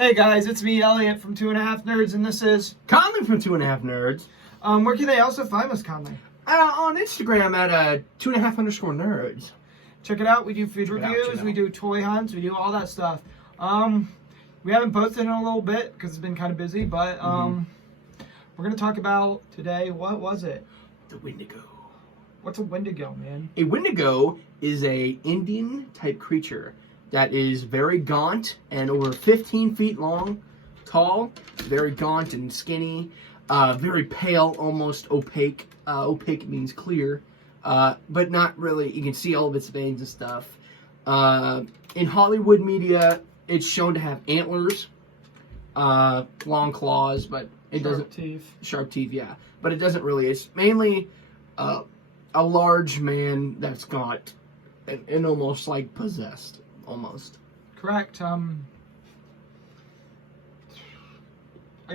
Hey guys, it's me, Elliot from 2.5 Nerds, and this is Conley from 2.5 Nerds. Where can they also find us, Conley? On Instagram at 2.5_nerds. Check it out. We do food reviews, we do toy hunts, we do all that stuff. We haven't posted in a little bit because it's been kind of busy, but we're gonna talk about today. What was it? The Wendigo. What's a Wendigo, man? A Wendigo is a Indian type creature that is very gaunt and over 15 feet long, tall, very gaunt and skinny, very pale, almost opaque. Opaque means clear, but not really. You can see all of its veins and stuff. In Hollywood media, it's shown to have antlers, long claws, but it doesn't. Sharp teeth, yeah. But it doesn't really. It's mainly a large man that's gaunt and almost like possessed. Almost. Correct. I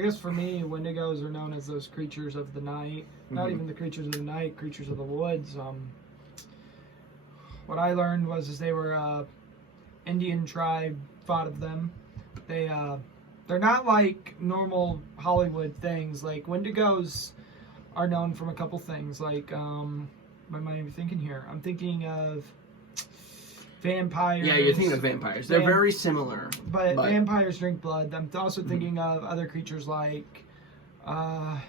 guess for me, Wendigos are known as those creatures of the night. Not even the creatures of the night, creatures of the woods. What I learned was they were Indian tribe thought of them. They're not like normal Hollywood things. Like Wendigos are known from a couple things. Like what am I even thinking here? I'm thinking of vampires. Yeah, you're thinking of vampires. They're very similar. But vampires drink blood. I'm also thinking of other creatures like, I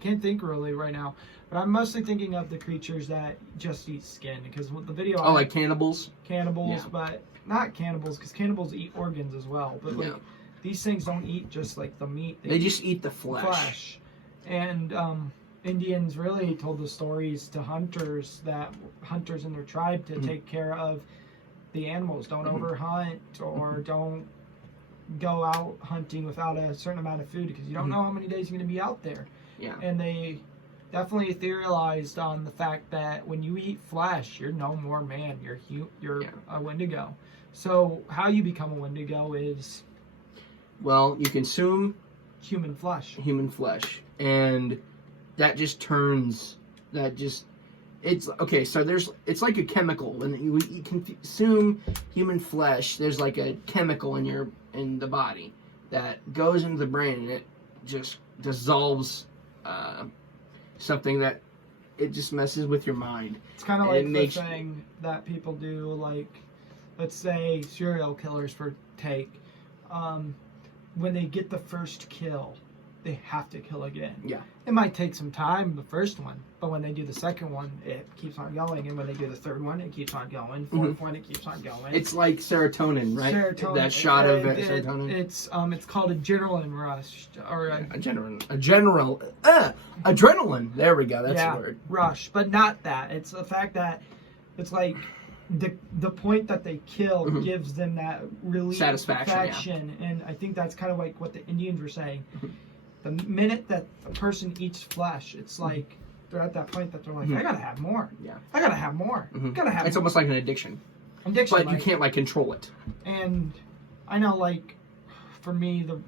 can't think really right now. But I'm mostly thinking of the creatures that just eat skin. Because the video... Oh, like cannibals? Cannibals, but not cannibals, because cannibals eat organs as well. But like, these things don't eat just like the meat. They just eat the flesh. And Indians really told the stories to hunters in their tribe to take care of the animals. Don't overhunt or don't go out hunting without a certain amount of food because you don't know how many days you're going to be out there. Yeah. And they definitely etherealized on the fact that when you eat flesh, you're no more man. You're a Wendigo. So how you become a Wendigo is... Well, you consume... Human flesh. And that just turns... It's okay. So it's like a chemical. When you consume human flesh, there's like a chemical in the body that goes into the brain, and it just dissolves something that it just messes with your mind. It's kind of like the thing that people do, like let's say serial killers when they get the first kill, they have to kill again. Yeah. It might take some time, the first one, but when they do the second one, it keeps on going. And when they do the third one, it keeps on going. Fourth one, it keeps on going. It's like serotonin, right? Serotonin. That shot of serotonin. It's called adrenaline rush. Or adrenaline. There we go. That's the word. Rush, but not that. It's the fact that it's like the point that they kill gives them that relief, satisfaction. And I think that's kind of like what the Indians were saying. The minute that a person eats flesh, it's like they're at that point that they're like, I gotta have more. Yeah. I gotta have more. Gotta have. It's almost like an addiction. But you can't like control it. And I know, like, for me, the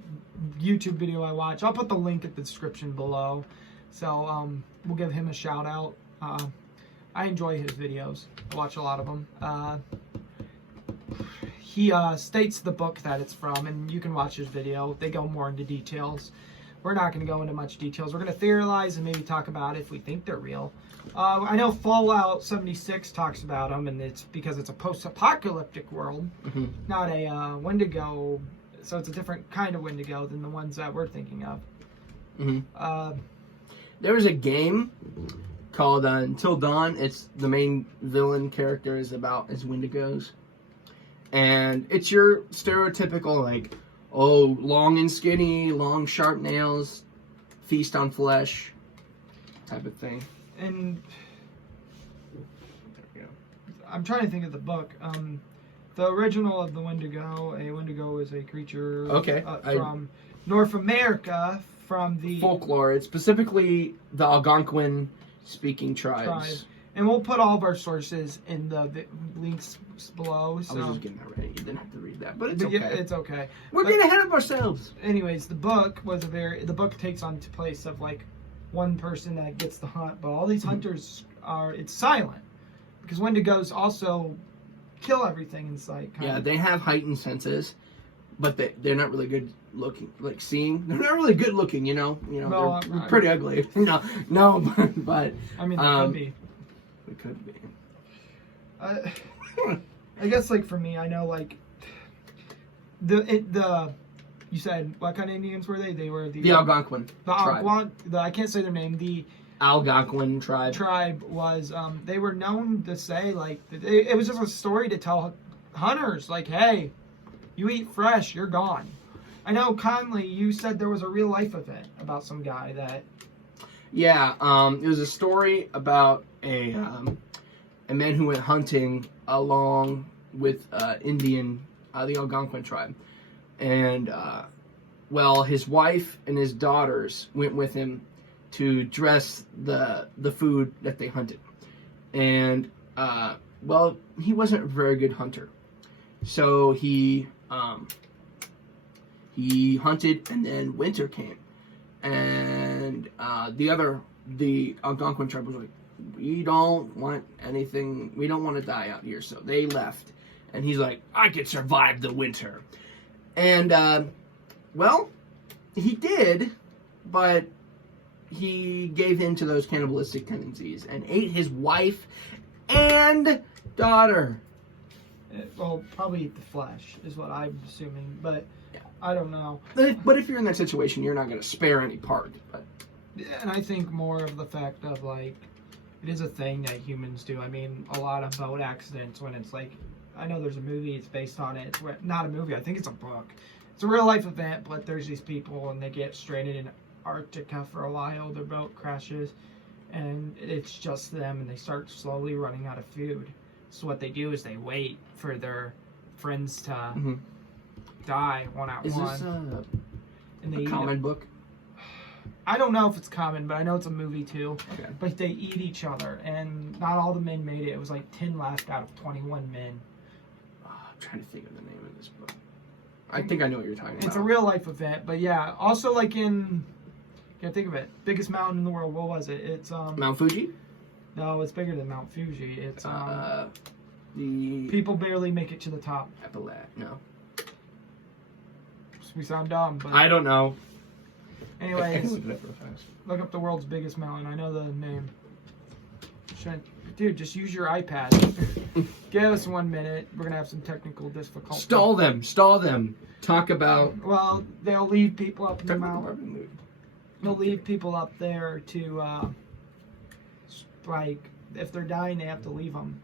YouTube video I watch, I'll put the link in the description below. So we'll give him a shout out. I enjoy his videos. I watch a lot of them. He states the book that it's from, and you can watch his video. They go more into details. We're not going to go into much details. We're going to theorize and maybe talk about if we think they're real. I know Fallout 76 talks about them, and it's because it's a post-apocalyptic world, not a Wendigo. So it's a different kind of Wendigo than the ones that we're thinking of. There was a game called Until Dawn. It's the main villain character is Wendigos. And it's your stereotypical, like, long and skinny, long sharp nails, feast on flesh type of thing. And there we go. I'm trying to think of the book. The original of the Wendigo, a Wendigo is a creature from North America, from the folklore. It's specifically the Algonquin speaking tribes. And we'll put all of our sources in the links below. So. I was just getting that ready. You didn't have to read that, but it's okay. Yeah, it's okay. We're getting ahead of ourselves. Anyways, the book takes on place of like one person that gets the hunt, but all these hunters it's silent because Wendigos also kill everything in sight. Yeah, they have heightened senses, but they're not really good looking. Like seeing, they're not really good looking. No, they're pretty ugly. No, but I mean, they could be. It could be. I guess like for me, I know like the you said what kind of Indians were they? They were the Algonquin tribe. I can't say their name. The Algonquin tribe was they were known to say like it was just a story to tell hunters like, hey, you eat fresh, you're gone. I know, Conley, you said there was a real life event about some guy that. Yeah, it was a story about a man who went hunting along with Indian, the Algonquin tribe, and his wife and his daughters went with him to dress the food that they hunted, and he wasn't a very good hunter, so he hunted, and then winter came, and the Algonquin tribe was like, we don't want anything, we don't want to die out here, so they left, and he's like, I could survive the winter, and he did, but he gave in to those cannibalistic tendencies and ate his wife and daughter. Well, probably eat the flesh is what I'm assuming, but yeah. I don't know. But if you're in that situation, you're not going to spare any part. But. And I think more of the fact of like, it is a thing that humans do. I mean, a lot of boat accidents when it's like, I know there's a movie, it's based on it. It's not a movie, I think it's a book. It's a real life event, but there's these people and they get stranded in Antarctica for a while. Their boat crashes and it's just them and they start slowly running out of food. So what they do is they wait for their friends to die one at one. Is this a common book? I don't know if it's common, but I know it's a movie too. Okay. But they eat each other, and not all the men made it. It was like 10 left out of 21 men. I'm trying to think of the name of this book. I think I know what you're talking about. It's a real life event, but yeah. Also, like can't think of it. Biggest mountain in the world. What was it? It's Mount Fuji. No, it's bigger than Mount Fuji. It's the people barely make it to the top. No. We sound dumb, but I don't know. Anyways, look it up real fast. Look up the world's biggest mountain. I know the name. Dude, just use your iPad. Give us 1 minute. We're gonna have some technical difficulties. Stall them. Talk about. Well, they'll leave people up in the mountain. They'll leave people up there to, like, if they're dying, they have to leave them,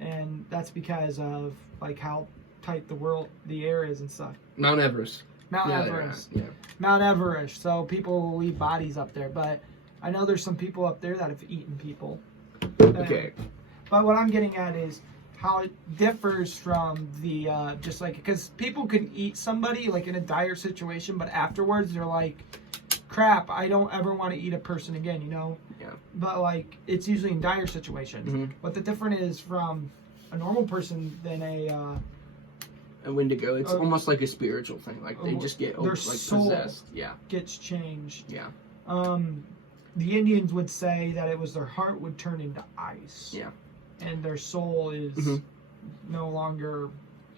and that's because of like how tight the air is and stuff. Mount Everest. Mount Everest. So people will leave bodies up there, but I know there's some people up there that have eaten people. Okay. But what I'm getting at is how it differs from the just like, because people can eat somebody like in a dire situation, but afterwards they're like, crap, I don't ever want to eat a person again, you know? Yeah. But like, it's usually in dire situations. Mm-hmm. What the difference is from a normal person than a Wendigo, it's almost like a spiritual thing. Like they just get possessed. Yeah. Gets changed. Yeah. The Indians would say that it was their heart would turn into ice. Yeah. And their soul is no longer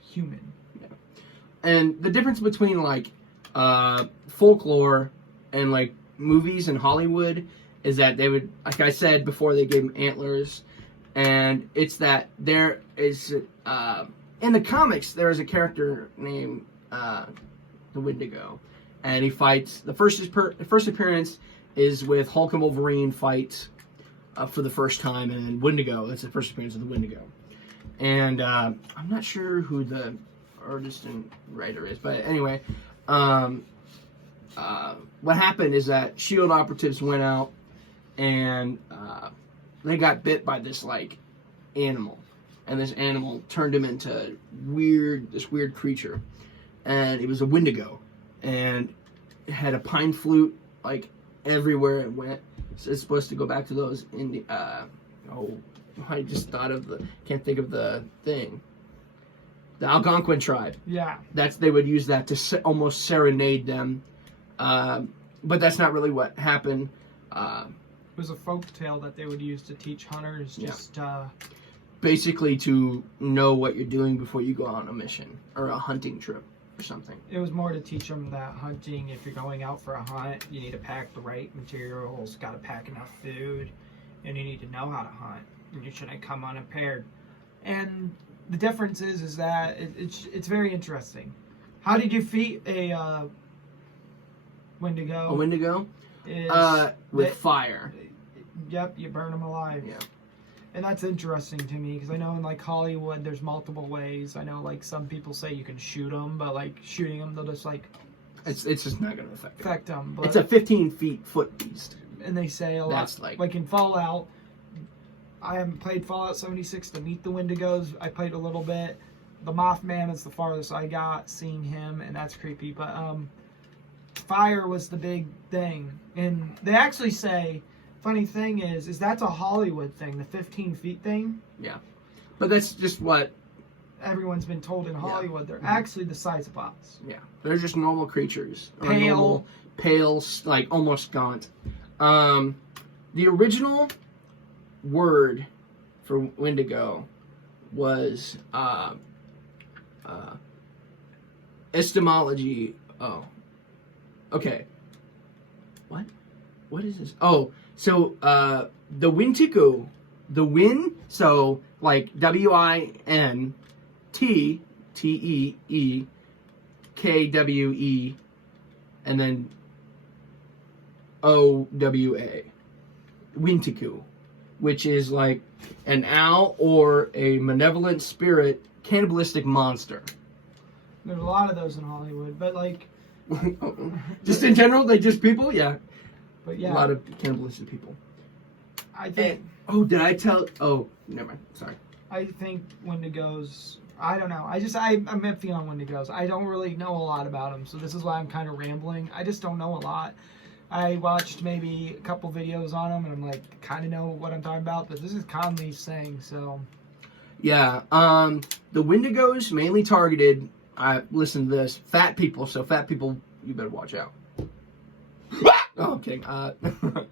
human. Yeah. And the difference between like folklore and like movies in Hollywood is that they would, like I said before, they gave them antlers, and it's that there is in the comics there is a character named the Wendigo, and he fights. The first appearance is with Hulk and Wolverine fight for the first time, and Wendigo. That's the first appearance of the Wendigo, and I'm not sure who the artist and writer is, but anyway. What happened is that SHIELD operatives went out and they got bit by this like animal, and this animal turned him into this weird creature, and it was a Wendigo, and it had a pine flute like everywhere it went. So it's supposed to go back to those in the I just thought of can't think of the thing. The Algonquin tribe. Yeah. They would use that to almost serenade them. But that's not really what happened. It was a folk tale that they would use to teach hunters basically to know what you're doing before you go on a mission or a hunting trip. or something. It was more to teach them that hunting, if you're going out for a hunt, you need to pack the right materials, got to pack enough food, and you need to know how to hunt. And you shouldn't come unimpaired. And the difference is that it's very interesting. How did you feed a Wendigo? A Wendigo? With fire. Yep, you burn them alive. Yeah. And that's interesting to me because I know in like Hollywood there's multiple ways. I know like some people say you can shoot them, but like shooting them they'll just like it's just not going to affect them. But it's a 15-foot beast. And they say a lot. That's like in Fallout. I haven't played Fallout 76 to meet the Wendigos. I played a little bit. The Mothman is the farthest I got seeing him, and that's creepy. But fire was the big thing, and they actually say. Funny thing is that's a Hollywood thing, the 15 feet thing. Yeah, but that's just what everyone's been told in Hollywood. They're actually the size of us. Yeah, they're just normal creatures. Pale, like almost gaunt. The original word for Wendigo was etymology. Oh, okay. What is this? Oh. So, the Wintico, so, like, WINTTEEKWE, and then OWA, Wintico, which is, like, an owl or a malevolent spirit cannibalistic monster. There's a lot of those in Hollywood, but, like... just in general, like, just people? Yeah. But yeah, a lot of cannibalistic people. I think. Did I tell? Oh, never mind. Sorry. I think Wendigos. I don't know. I'm iffy on Wendigos. I don't really know a lot about them, so this is why I'm kind of rambling. I just don't know a lot. I watched maybe a couple videos on them, and I'm like, kind of know what I'm talking about. But this is Conley's saying, so. Yeah. The Wendigos mainly targeted. Listen to this. Fat people. So fat people, you better watch out. Oh, I'm kidding. Man, the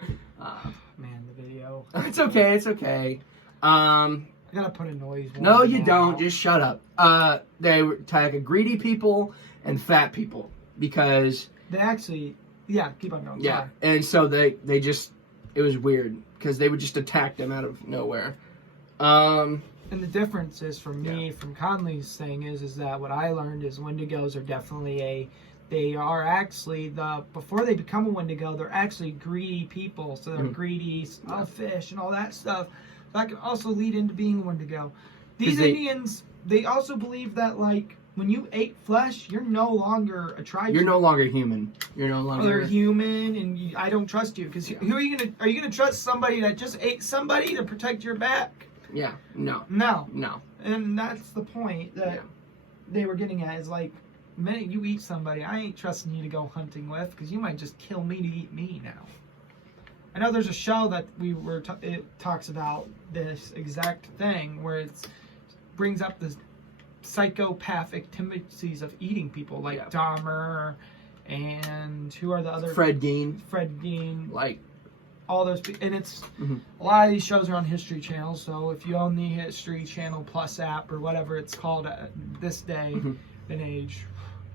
video. It's okay. It's okay. I gotta put a noise. No, you don't. Just shut up. They attack greedy people and fat people because they actually. Yeah, keep on going. Yeah, sorry. And so they just it was weird because they would just attack them out of nowhere. And the difference is from me, from Conley's thing is that what I learned is Wendigos are definitely they are actually before they become a Wendigo, they're actually greedy people. So they're greedy, fish and all that stuff. That can also lead into being a Wendigo. These Indians, they also believe that like when you ate flesh, you're no longer a tribe. You're no longer human. You're no longer. They're human, and I don't trust you because who are you gonna? Are you gonna trust somebody that just ate somebody to protect your back? Yeah. No. And that's the point that they were getting at is like. The minute you eat somebody, I ain't trusting you to go hunting with because you might just kill me to eat me now. I know there's a show that it talks about this exact thing where it brings up the psychopathic tendencies of eating people like Dahmer and who are the other Fred Gein, like all those people. And it's a lot of these shows are on History Channel, so if you own the History Channel Plus app or whatever it's called this day and age,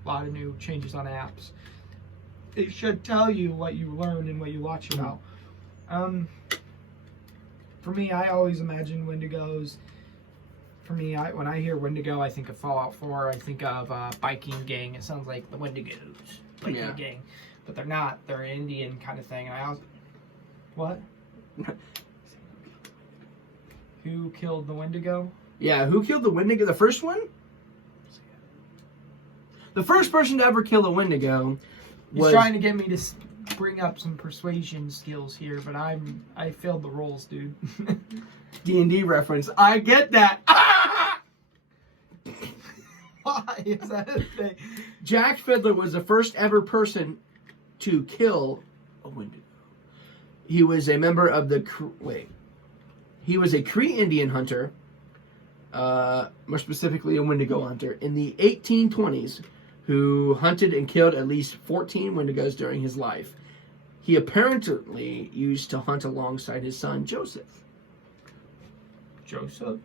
a lot of new changes on apps. It should tell you what you learn and what you watch about. For me, I always imagine Wendigos. For me, when I hear Wendigo, I think of Fallout 4. I think of biking gang. It sounds like the Wendigos, biking gang, but they're not. They're an Indian kind of thing. And I also, what? Who killed the Wendigo? Yeah, who killed the Wendigo? The first one? The first person to ever kill a Wendigo was... He's trying to get me to bring up some persuasion skills here, but I failed the rolls, dude. D&D reference. I get that. Why is that a thing? Jack Fiddler was the first ever person to kill a Wendigo. He was a member of the... He was a Cree Indian hunter, more specifically a Wendigo hunter, in the 1820s, who hunted and killed at least 14 Wendigos during his life. He apparently used to hunt alongside his son, Joseph. Joseph?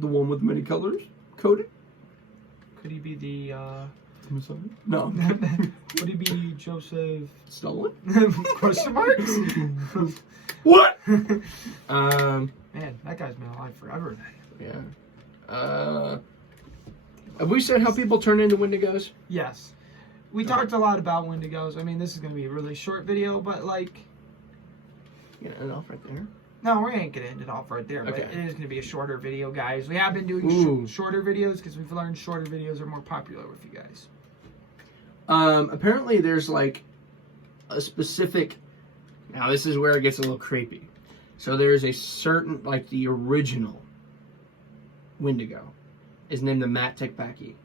The one with many colors? Coded? Could he be the, No. would he be Joseph? Stolen? Question marks? What? Man, that guy's been alive forever then. Yeah. Have we said how people turn into Wendigos? Yes. We talked a lot about Wendigos. I mean, this is going to be a really short video, but like... Yeah, and off right there. No, we ain't going to end it off right there, but Okay. it is going to be a shorter video, guys. We have been doing shorter videos because we've learned shorter videos are more popular with you guys. Apparently there's like a specific... Now this is where it gets a little creepy. So there's a certain, like the original Wendigo is named the Matt Tekbaki.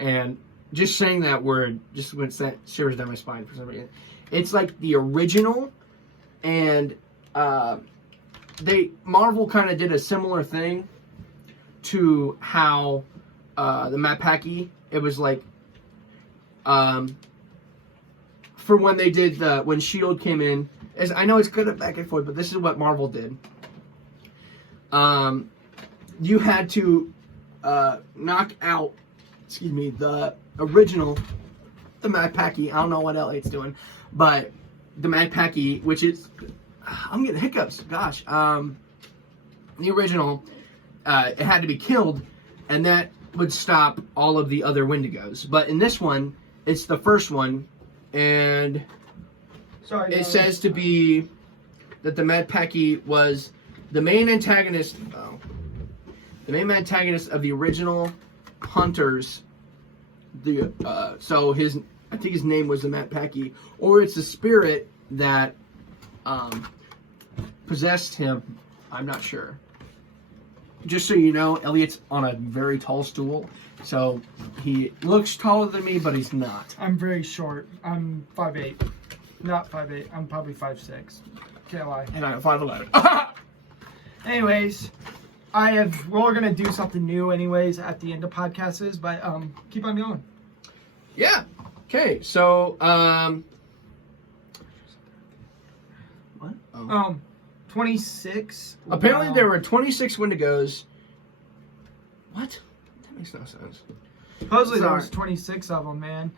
And just saying that word just went that shivers down my spine for some reason. It's like the original, and Marvel kind of did a similar thing to how the Matt Packy, it was like for when they did when S.H.I.E.L.D. came in, as I know it's good at back and forth, but this is what Marvel did. You had to knock out, the original, the Matt Packy. I don't know what L8's doing, but the Matt Packy, which is, I'm getting hiccups. Gosh, the original, it had to be killed, and that would stop all of the other Wendigos. But in this one, it's the first one, and Sorry, it says to be that the Matt Packy was the main antagonist. The main antagonist of the original Hunters. So I think his name was the Matt Packy, or it's the spirit that possessed him. I'm not sure. Just so you know, Elliot's on a very tall stool, so he looks taller than me, but he's not. I'm very short. I'm 5'8". Not 5'8". I'm probably 5'6". Can't lie. And I'm 5'11". Anyways, we're gonna do something new anyways at the end of podcasts, but keep on going. Yeah. Okay. So what? Oh. 26. Apparently Wow. there were 26 Wendigos. What? That makes no sense. Supposedly there Sorry. was 26 of them, man.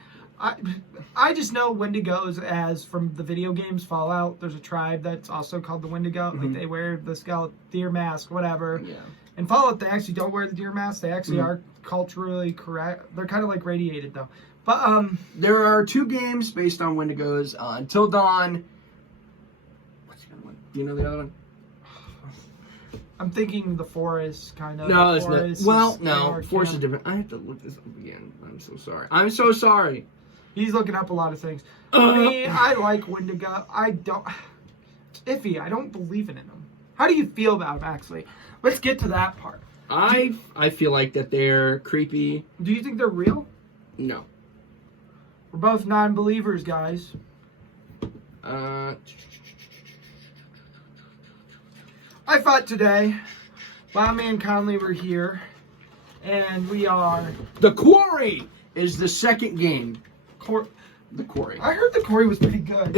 I just know Wendigos as from the video games Fallout. There's a tribe that's also called the Wendigo. Like they wear the deer mask, whatever. Yeah. In Fallout, they actually don't wear the deer mask. They actually are culturally correct. They're kind of like radiated though. But there are 2 games based on Wendigos. Until Dawn. What's the other one? Do you know the other one? I'm thinking the Forest kind of. No, the it's not. Forest Well, is no, more Forest is different. I have to look this up again. I'm so sorry. I'm so sorry. He's looking up a lot of things. I mean, I like Wendigo. It's iffy. I don't believe in them. How do you feel about them, actually? Let's get to that part. I feel like that they're creepy. Do you think they're real? No. We're both non-believers, guys. I thought today, Bobby and Conley were here, and we are... The Quarry is the second game. The Quarry. I heard the Quarry was pretty good.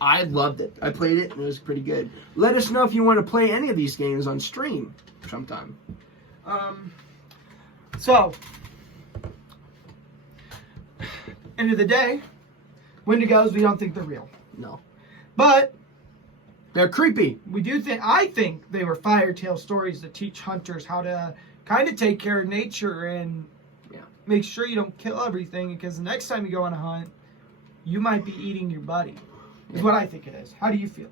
I loved it. I played it and it was pretty good. Let us know if you want to play any of these games on stream sometime. So, end of the day, Wendigos, we don't think they're real. No. But They're creepy. I think they were fire tale stories that teach hunters how to kind of take care of nature and make sure you don't kill everything, because the next time you go on a hunt, you might be eating your buddy. Is what I think it is. How do you feel?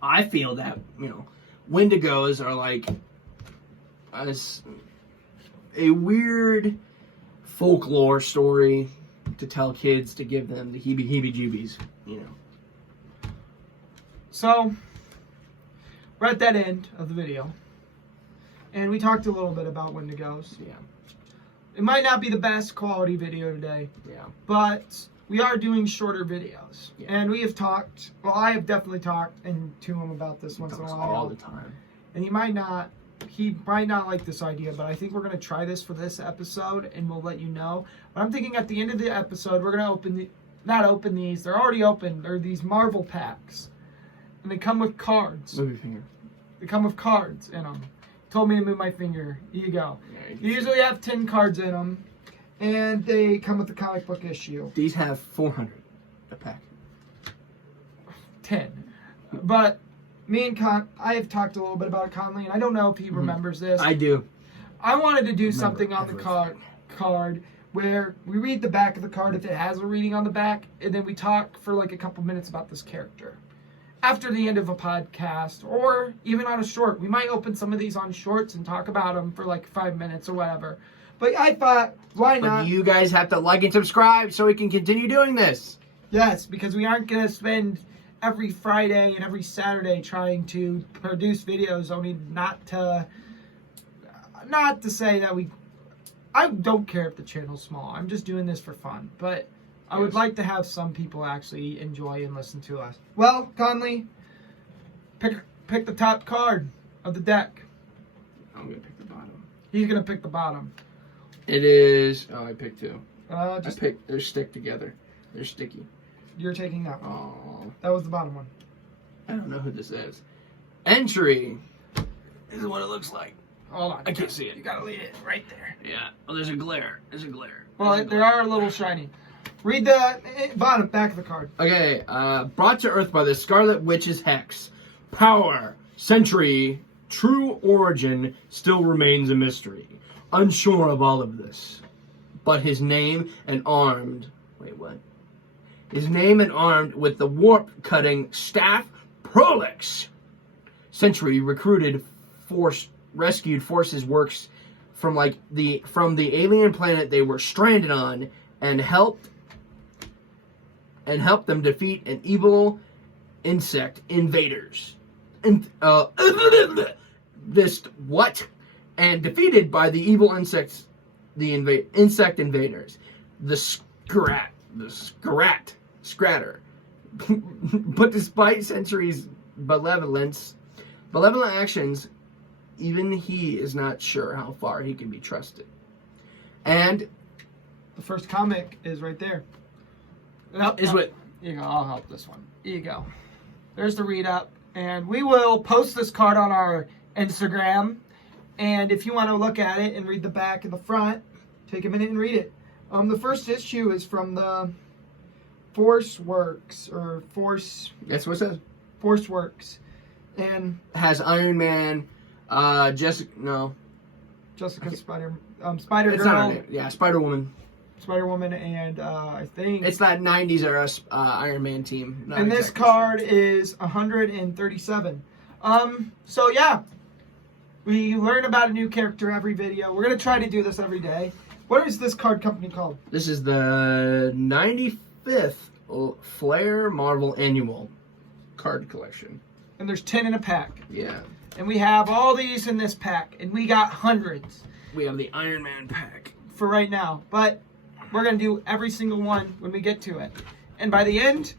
I feel that, Wendigos are like a weird folklore story to tell kids, to give them the heebie-jeebies, So, we're at that end of the video, and we talked a little bit about Wendigos. Yeah. It might not be the best quality video today, but we are doing shorter videos. Yeah. And we have talked, I have definitely talked to him about this once in a while. All the time. And he might not like this idea, but I think we're going to try this for this episode, and we'll let you know. But I'm thinking at the end of the episode, we're going to not open these, they're already open. They're these Marvel packs. And they come with cards. Movie finger. They come with cards in them. told me to move my finger. Here you go. Yeah, You usually have 10 cards in them, and they come with a comic book issue. These have 400 a pack. 10. But me and I have talked a little bit about Conley, and I don't know if he remembers this. I do. I wanted to do Remember something on the everything. card where we read the back of the card if it has a reading on the back, and then we talk for like a couple minutes about this character. After the end of a podcast, or even on a short. We might open some of these on shorts and talk about them for like 5 minutes or whatever. But I thought, why not? But you guys have to like and subscribe so we can continue doing this. Yes, because we aren't going to spend every Friday and every Saturday trying to produce videos, only not to say that I don't care if the channel's small. I'm just doing this for fun. But I would like to have some people actually enjoy and listen to us. Well, Conley, pick the top card of the deck. I'm going to pick the bottom. He's going to pick the bottom. It is... Oh, I picked two. Just They're stick together. They're sticky. You're taking that one. Oh. That was the bottom one. I don't know who this is. Entry. This is what it looks like. Hold on. I can't see it. You got to leave it right there. Yeah. Oh, there's a glare. Well, they are a little shiny. Read the bottom, back of the card. Okay, brought to Earth by the Scarlet Witch's Hex. Power, Sentry, true origin still remains a mystery. Unsure of all of this. But his name and armed... Wait, what? His name and armed with the warp-cutting staff Prolix. Sentry rescued forces works from the alien planet they were stranded on and helped them defeat an evil insect invaders. And And defeated by the evil insects, insect invaders, the Scratter. But despite Sentry's benevolent actions, even he is not sure how far he can be trusted. And the first comic is right there. Here you go. I'll help this one. Here you go. There's the read up, and we will post this card on our Instagram. And if you want to look at it and read the back and the front, take a minute and read it. The first issue is from the Force Works or Force. That's what it says. Force Works, and has Iron Man, Jessica, Spider it's Girl, not her name. Yeah, Spider Woman, and I think it's that '90s era Iron Man team. Not and this exactly card is 137. So yeah, we learn about a new character every video. We're gonna try to do this every day. What is this card company called? This is the 95th Flair Marvel Annual Card Collection. And there's 10 in a pack. Yeah. And we have all these in this pack, and we got hundreds. We have the Iron Man pack for right now, but we're gonna do every single one when we get to it. And by the end,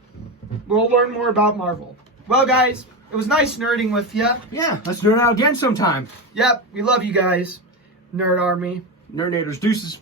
we'll learn more about Marvel. Well, guys, it was nice nerding with you. Yeah, let's nerd out again sometime. Yep, we love you guys. Nerd Army. Nerdnators, deuces.